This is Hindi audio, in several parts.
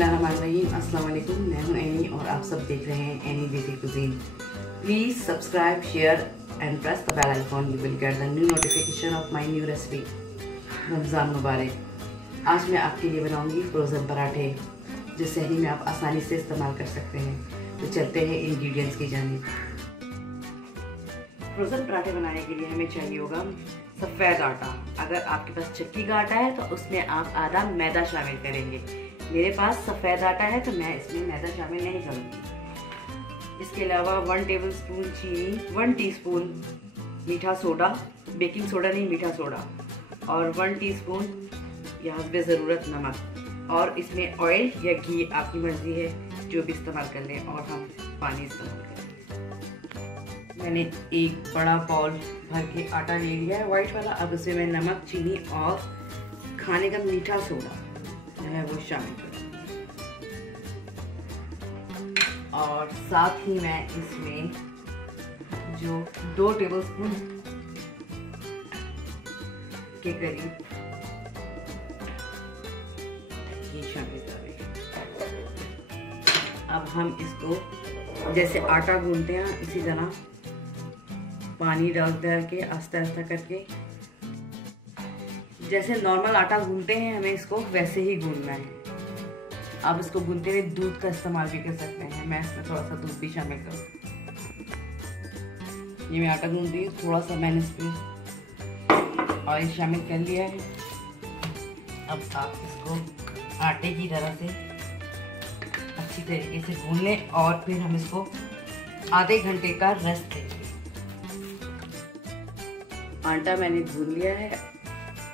बिस्मिल्लाहिर्रहमानिर्रहीम। अस्सलाम वालेकुम। मैं हूं एनी और आप सब देख रहे हैं any desi cuisine. Please subscribe, share and press the bell icon. You will get the new notification of my new recipe. Ramzan मुबारक। आज मैं आपके लिए बनाऊंगी फ्रोज़न पराठे जो सहरी में आप आसानी से इस्तेमाल कर सकते हैं। तो चलते हैं इंग्रेडिएंट्स की जानिब। फ्रोज़न पराठे बनाने के लिए हमें चाहिए होगा सफ़ेद आटा। अगर आपके पास चक्की का आटा है तो उसमें आप आधा मैदा शामिल करेंगे। मेरे पास सफ़ेद आटा है तो मैं इसमें मैदा शामिल नहीं करूँगी। इसके अलावा 1 टेबलस्पून चीनी, 1 टीस्पून मीठा सोडा, बेकिंग सोडा नहीं मीठा सोडा, और 1 टीस्पून या हस्बे ज़रूरत नमक, और इसमें ऑयल या घी आपकी मर्ज़ी है जो भी इस्तेमाल कर लें, और हम पानी इस्तेमाल करें। मैंने एक बड़ा बाउल भर के आटा ले लिया है वाइट वाला। अब उसमें मैं नमक, चीनी और खाने का मीठा सोडा जो है वो शामिल करूँगी, और साथ ही मैं इसमें जो 2 टेबलस्पून के करीब ये शामिल कर रही हूँ। अब हम इसको जैसे आटा गूंथते हैं इसी तरह पानी डाल के आस्ता आस्ता करके, जैसे नॉर्मल आटा गूंथते हैं हमें इसको वैसे ही गूंथना है। आप इसको गूंथते हुए दूध का इस्तेमाल भी कर सकते हैं। मैं इसमें थोड़ा सा दूध भी शामिल करूँ। ये मैं आटा गूंथती हूँ, थोड़ा सा मैंने इसमें ऑयल शामिल कर लिया है। अब आप इसको आटे की तरह से अच्छी तरीके से गूंथ लें और फिर हम इसको आधे घंटे का रेस्ट देंगे। आटा मैंने गूंथ लिया है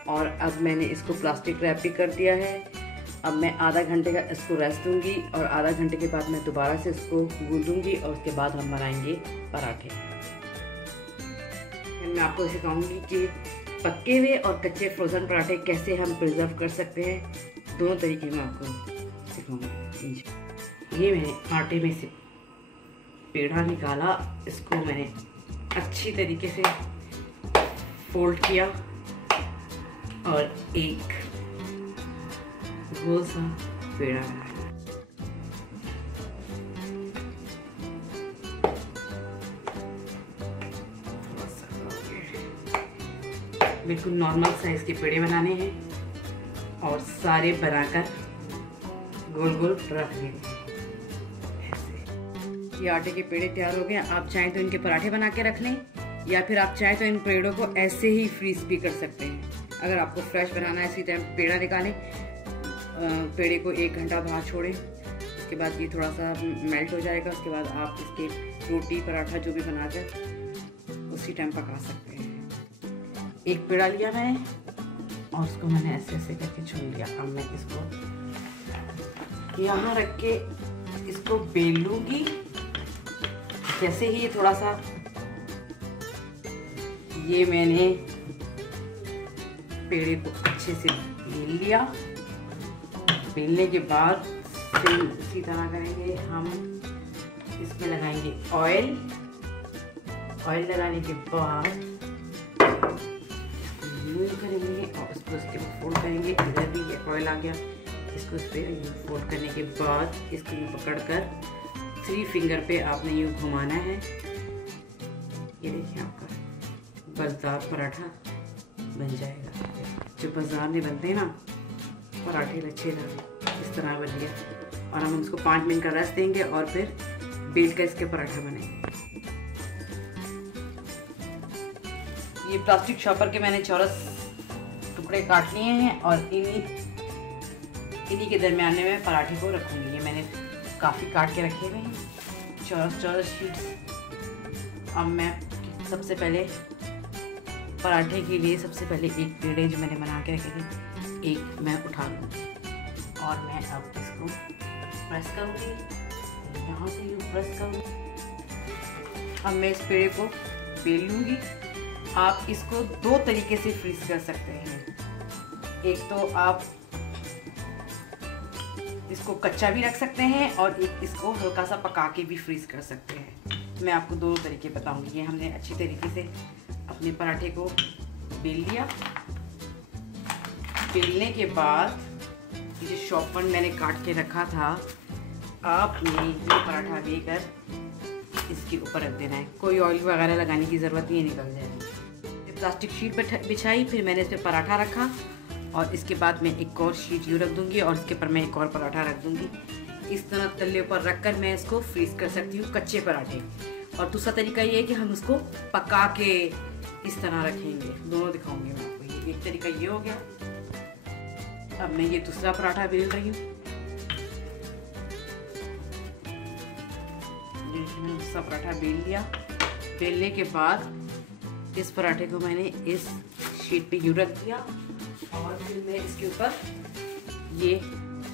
और अब मैंने इसको प्लास्टिक रैप भी कर दिया है। अब मैं आधा घंटे का इसको रेस्ट दूंगी और आधा घंटे के बाद मैं दोबारा से इसको गूंथूंगी और उसके बाद हम बनाएंगे पराठे। मैं आपको सिखाऊंगी कि पके हुए और कच्चे फ्रोज़न पराठे कैसे हम प्रिजर्व कर सकते हैं। दोनों तरीके मैं आपको सिखाऊंगी। ये मैंने आटे में से पेड़ा निकाला, इसको मैंने अच्छी तरीके से फोल्ड किया और एक गोल सा पेड़ा बनाया। बिल्कुल नॉर्मल साइज के पेड़े बनाने हैं और सारे बनाकर गोल गोल रख देंगे। ये आटे के पेड़े तैयार हो गए। आप चाहें तो इनके पराठे बना के रख लें या फिर आप चाहें तो इन पेड़ों को ऐसे ही फ्रीज भी कर सकते हैं। अगर आपको फ्रेश बनाना है इसी टाइम पेड़ा निकालें, पेड़े को 1 घंटा बाहर छोड़ें, उसके बाद ये थोड़ा सा मेल्ट हो जाएगा। उसके बाद आप इसके रोटी पराठा जो भी बनाकर उसी टाइम पका सकते हैं। एक पेड़ा लिया मैंने और उसको मैंने ऐसे ऐसे करके छून लिया। अब मैं इसको यहाँ रख के इसको बेल लूँगी। जैसे ही ये थोड़ा सा, ये मैंने पेड़े को अच्छे से बेल लिया। बेलने के बाद सेम इसी तरह करेंगे हम। इसमें लगाएंगे ऑयल। ऑयल लगाने के बाद यूज करेंगे और इसको इसके ऊपर फोल्ड करेंगे। इधर भी ये ऑयल आ गया, इसको इस पर फोल्ड करने के बाद इसको यूँ पकड़कर 3 फिंगर पे आपने यूँ घुमाना है। ये देखिए आपका बलदार पराठा बन जाएगा। जो बाजार में बनते हैं ना पराठे लच्छेदार, इस तरह बन गया। और हम इसको 5 मिनट का रेस्ट देंगे और फिर बेल कर इसके पराठा बनेंगे। ये प्लास्टिक शॉपर के मैंने चौरस टुकड़े काट लिए हैं और इन्हीं के दरमियान में मैं पराठे को रखूँगी। ये मैंने काफ़ी काट के रखे हुए हैं चौरस शीट्स। अब मैं सबसे पहले पराठे के लिए एक पेड़े जो मैंने बना के रखे थे, एक मैं उठा लूँगी और मैं अब इसको प्रेस करूँगी। यहाँ से यूँ प्रेस करूँगी। अब मैं इस पेड़े को बेल लूँगी। आप इसको 2 तरीके से फ्रीज कर सकते हैं। एक तो आप इसको कच्चा भी रख सकते हैं और एक इसको हल्का सा पका के भी फ्रीज कर सकते हैं। मैं आपको दोनों तरीके बताऊंगी। ये हमने अच्छी तरीके से अपने पराठे को बेल लिया। बेलने के बाद ये जो शॉपर मैंने काट के रखा था, आपने ये पराठा लेकर इसके ऊपर रख देना है। कोई ऑयल वगैरह लगाने की ज़रूरत नहीं है, निकल जाएगी। प्लास्टिक शीट पर बिछाई, फिर मैंने इस पर पराठा रखा और इसके बाद मैं एक और शीट यूँ रख दूँगी और इसके ऊपर मैं एक और पराठा रख दूँगी। इस तरह तल्ले पर रख कर मैं इसको फ्रीज़ कर सकती हूँ, कच्चे पराठे। और दूसरा तरीका ये है कि हम इसको पका के इस तरह रखेंगे। दोनों दिखाऊंगी मैं आपको। ये एक तरीका ये हो गया। अब मैं ये दूसरा पराठा बेल रही हूँ। मैंने दूसरा पराठा बेल लिया। बेलने के बाद इस पराठे को मैंने इस शीट पे यूँ रख दिया और फिर मैं इसके ऊपर ये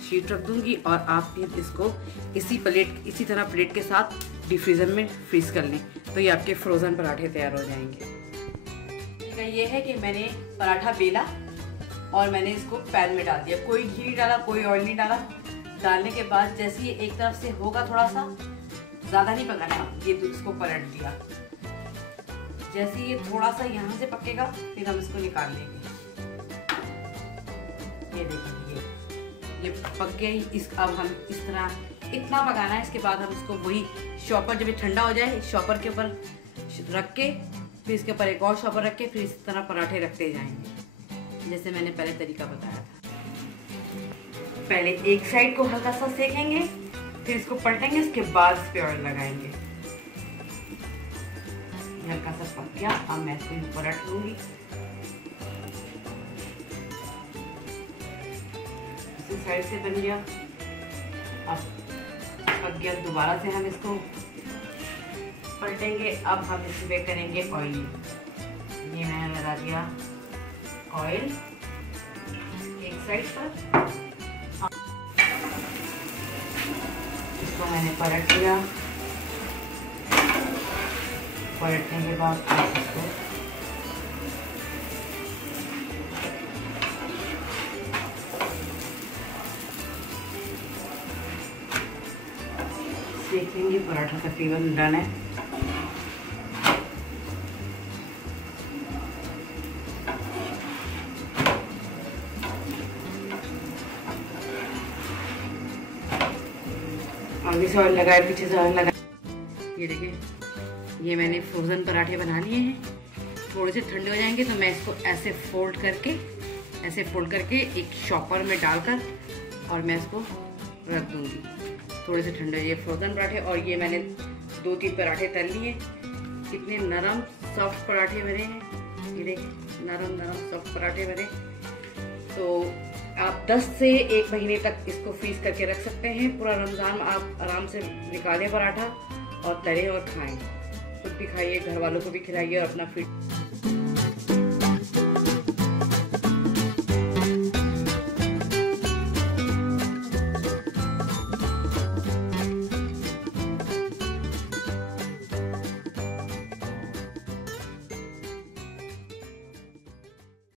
शीट रख दूंगी और आप फिर इसको इसी तरह प्लेट के साथ डीप फ्रीजर में फ्रीज कर लें, तो ये आपके फ्रोज़न पराठे तैयार हो जाएंगे। ये है कि मैंने पराठा बेला और मैंने इसको पैन में डाल दिया। कोई घी नहीं डाला, कोई ऑयल नहीं डाला। डालने के बाद जैसे ये एक तरफ से होगा, थोड़ा सा ज़्यादा नहीं पकाना, ये इसको पलट दिया। जैसे ये थोड़ा सा यहाँ से पकेगा फिर हम इसको निकाल लेंगे। ये देखिए ये पक गई। अब हम इस तरह इतना पकाना है। इसके बाद हम इसको वही शॉपर, जब ये ठंडा हो जाए, शॉपर के ऊपर रख के फिर इसके ऊपर एक और शॉपर रख के फिर इस तरह पराठे रखते जाएंगे, जैसे मैंने पहले तरीका बताया था। पहले एक साइड को हल्का सा सेकेंगे, फिर इसको पलटेंगे, इसके बाद इस पे ऑयल लगाएंगे। हल्का सा पक गया। अब मैं इसको पलट लूंगी। इसी साइड से बन गया। अब पक गया, दोबारा से हम इसको पलटेंगे। अब हम इसमें करेंगे ऑयल। ये मैंने लगा दिया ऑयल एक साइड पर। इसको मैंने पलट दिया। पलटने के बाद इसको देखेंगे। पराठा तकरीबन डन है। आगे से ऑयल लगाए, पीछे से ऑयल लगाए। ये देखिए, ये मैंने फ्रोज़न पराठे बना लिए हैं। थोड़े से ठंडे हो जाएंगे तो मैं इसको ऐसे फोल्ड करके एक शॉपर में डालकर और मैं इसको रख दूंगी। थोड़े से ठंडे ये फ्रोज़न पराठे। और ये मैंने 2-3 पराठे तल लिए। कितने नरम सॉफ्ट पराठे बने हैं। ये देखिए, नरम सॉफ्ट पराठे बने। तो आप 10 से 1 महीने तक इसको फ्रीज करके रख सकते हैं। पूरा रमज़ान आप आराम से निकालें पराठा और तलें और खाएं। खुद भी खाइए, घर वालों को भी खिलाइए और अपना फिट